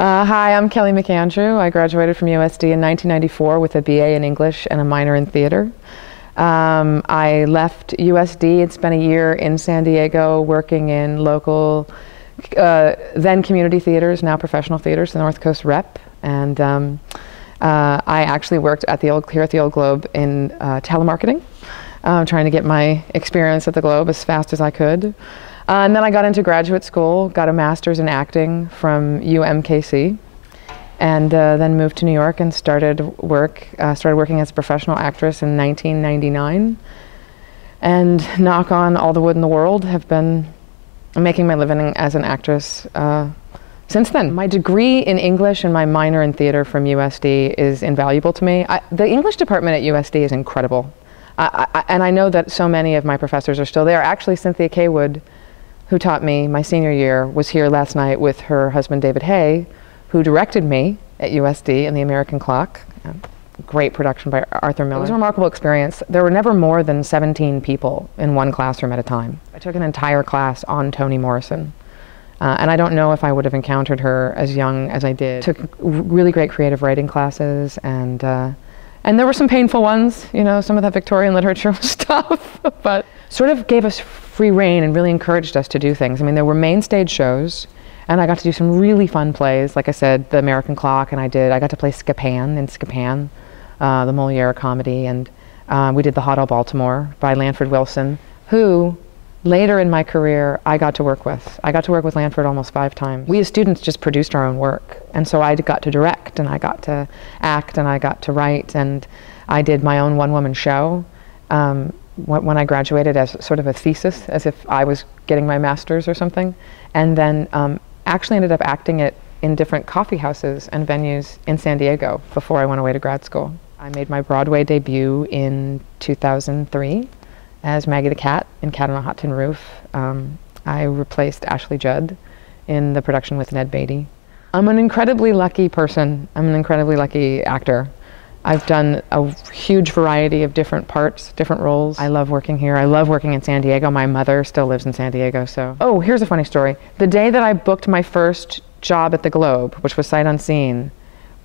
Hi, I'm Kelly McAndrew. I graduated from USD in 1994 with a BA in English and a minor in theater. I left USD and spent a year in San Diego working in local, then community theaters, now professional theaters, the North Coast Rep. And I actually worked at the here at the Old Globe in telemarketing, trying to get my experience at the Globe as fast as I could. And then I got into graduate school, got a master's in acting from UMKC, and then moved to New York and started working as a professional actress in 1999. And knock on all the wood in the world, have been making my living as an actress since then. My degree in English and my minor in theater from USD is invaluable to me. The English department at USD is incredible. And I know that so many of my professors are still there. Actually, Cynthia Kaywood, who taught me my senior year, was here last night with her husband David Hay, who directed me at USD in The American Clock. Great production by Arthur Miller. It was a remarkable experience. There were never more than 17 people in one classroom at a time. I took an entire class on Toni Morrison. And I don't know if I would have encountered her as young as I did. Took really great creative writing classes, and there were some painful ones, you know, some of that Victorian literature was tough, but sort of gave us free rein and really encouraged us to do things. I mean, there were main stage shows, and I got to do some really fun plays. Like I said, The American Clock, and I got to play Scapan in Scapan, the Moliere comedy, and we did The Hot All Baltimore by Lanford Wilson, who later in my career I got to work with. I got to work with Lanford almost 5 times. We as students just produced our own work, and so I got to direct, and I got to act, and I got to write, and I did my own one-woman show when I graduated as sort of a thesis, as if I was getting my master's or something, and then actually ended up acting it in different coffee houses and venues in San Diego before I went away to grad school. I made my Broadway debut in 2003 as Maggie the Cat in Cat on a Hot Tin Roof. I replaced Ashley Judd in the production with Ned Beatty. I'm an incredibly lucky person. I'm an incredibly lucky actor. I've done a huge variety of different parts, different roles. I love working here. I love working in San Diego. My mother still lives in San Diego, so. Oh, here's a funny story. The day that I booked my first job at the Globe, which was sight unseen,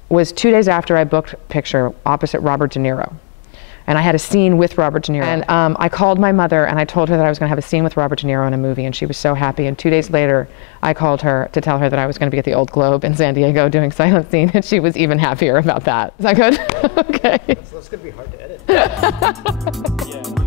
was 2 days after I booked a picture opposite Robert De Niro. And I had a scene with Robert De Niro. And I called my mother and I told her that I was going to have a scene with Robert De Niro in a movie, and she was so happy. And 2 days later, I called her to tell her that I was going to be at the Old Globe in San Diego doing sight unseen, and she was even happier about that. Is that good? Okay. So that's going to be hard to edit. Yeah.